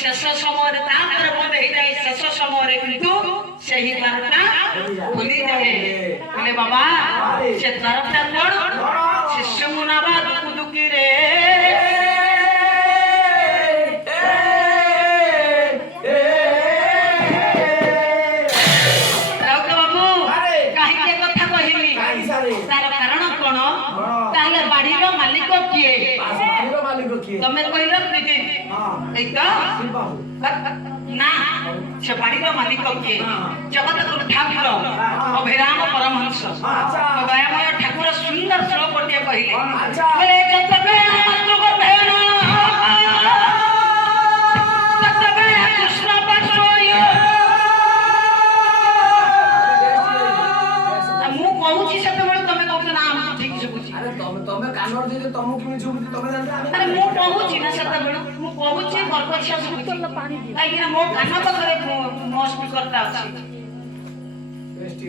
शेष समय बंद हो जाए शेष समय किंतु सही द्वारटा खुली जाए बोले बाबा से द्वारटा कौन शिष्य मुनाबा दुख दुखी रे राउत बाबू कहीं कथा कहली तार कारण कौन ताले बाड़ीर मालिक किए तमे कहलो ना से बाड़ीर मालिक किए जगत गुरु ठाकुर अभिराम परमहंस दयामय ठाकुर सुंदर श्लोक गोटे कहले कृष्ण मु कहूची से तमे कहू ना हम ठीक सुबुची अरे तमे कानर दे तमु किमि सुबुची तमे जानता अरे मु कहूची ना से मु कहूची बरकछिया सुबुची काई ना मो कान पाखरे मो स्पीकर ता अछि